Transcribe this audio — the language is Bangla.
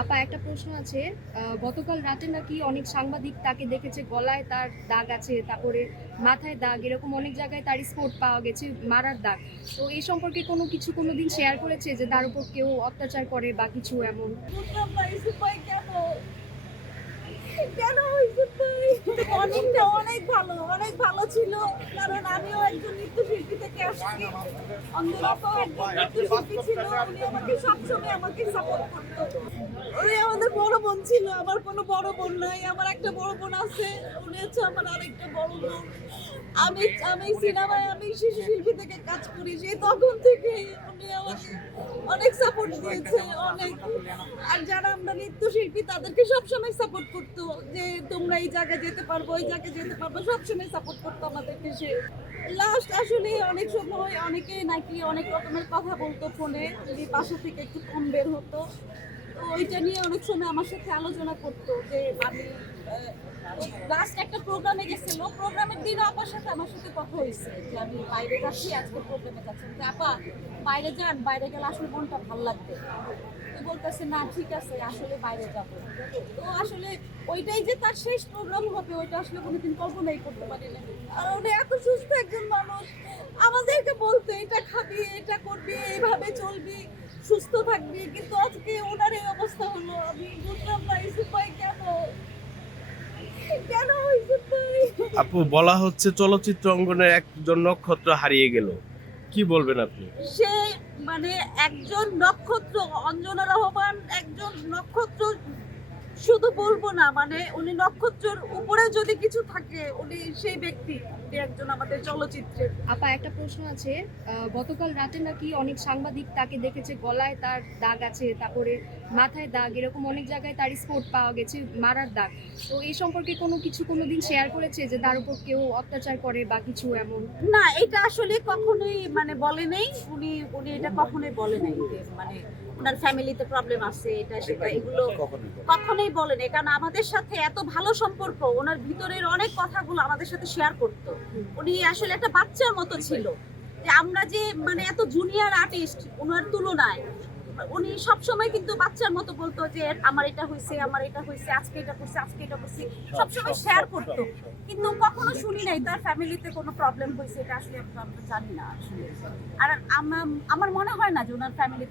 আপা, একটা প্রশ্ন আছে। গতকাল রাতে নাকি অনেক সাংবাদিক তাকে দেখেছে, গলায় তার দাগ আছে, তারপরে মাথায় দাগ, এরকম অনেক জায়গায় তার স্পোর্ট পাওয়া গেছে, মারার দাগ। তো এই সম্পর্কে কোনো কিছু কোনো দিন শেয়ার করেছে যে তার উপর কেউ অত্যাচার করে বা কিছু এমন? অনেক ভালো অনেক ভালো ছিল। কারণ আমিও একজন নৃত্যশিল্পী থেকে আসছি। সবসময় আমাকে উনি আমাদের বড় বোন ছিল, আমার কোনো বড় বোন নাই, আমার একটা বড় বোন আছে, উনি হচ্ছে আমার বড় বোন। আমি আমি সিনেমায় আমি শিল্পী থেকে কাজ করি তখন উনি অনেক সাপোর্ট দিয়েছে, অনেক। আর যারা আমরা নৃত্যশিল্পী, তাদেরকে সবসময় সাপোর্ট করতো যে তোমরা এই জায়গায় যেতে পারব, ওই জায়গায় যেতে পারব, সবসময় সাপোর্ট করতো আমাদেরকে সে। লাস্ট আসলে অনেক সময় অনেকে নাকি অনেক রকমের কথা বলতো ফোনে যদি বাসা থেকে একটু কম বের হতো। তো ওইটা নিয়ে অনেক সময় আমার সাথে আলোচনা করতো যে আমি লাস্ট একটা প্রোগ্রামে গেছিল। প্রোগ্রামের দিন আপার বাইরে যান, বাইরে গেলে আসলে মনটা ভালো লাগবে। বলতেছে, না, ঠিক আছে, আসলে বাইরে যাব। তো আসলে ওইটাই যে তার শেষ প্রোগ্রাম হবে, ওইটা আসলে কোনোদিন কল্পনাই করতে পারি না আর এত সুস্থ একজন মানুষ, আমাদেরকে বলতো, এটা খাবি, এটা করবি, এইভাবে চলবি, সুস্থ থাকবি। কিন্তু আজকে ওনার এই অবস্থা হলো, আমি বুঝলাম না আপু, বলা হচ্ছে চলচ্চিত্র অঙ্গনের একজন নক্ষত্র হারিয়ে গেল। কি বলবেন আপনি? সে মানে একজন নক্ষত্র, অঞ্জনা রহমান একজন নক্ষত্র শুধু বলব না মানে উনি নক্ষত্রের উপরে যদি কিছু থাকে, উনি সেই ব্যক্তি। উনি একজন আমাদের চলচ্চিত্রের আপা একটা প্রশ্ন আছে। গতকাল রাতে নাকি অনেক সাংবাদিক তাকে দেখেছে গলায় তার দাগ আছে তারপরে মাথায় দাগ এরকম অনেক জায়গায় তার স্পট পাওয়া গেছে মারার দাগ। তো এই সম্পর্কে কোনো কিছু কোনো দিন শেয়ার করেছে যে তার উপর কেউ অত্যাচার করে বা কিছু এমন? না এটা আসলে কখনোই মানে বলে নেই। উনি উনি এটা কখনোই বলে নাই। মানে ওনার ফ্যামিলিতে প্রবলেম আছে এটা সেটা এগুলো কখনোই বলে নাই। কারণ আমাদের সাথে এত ভালো সম্পর্ক ওনার ভিতরের অনেক কথাগুলো আমাদের সাথে শেয়ার করতো। উনি আসলে একটা বাচ্চার মতো ছিল। যে আমরা যে মানে এত জুনিয়র আর্টিস্ট ওনার তুলনায় উনি সবসময় কিন্তু বাচ্চার মতো বলতো যে আমার এটা হয়েছে আমার এটা হয়েছে আজকে এটা করছে আজকে এটা করছে। সবসময় শেয়ার করতো। কিন্তু কখনো শুনি নাই তার ফ্যামিলিতে কোনো প্রবলেম হয়েছে এটা আসলে আমরা জানি না আসলে। আর আমার আমার মনে হয় না যে ওনার ফ্যামিলিতে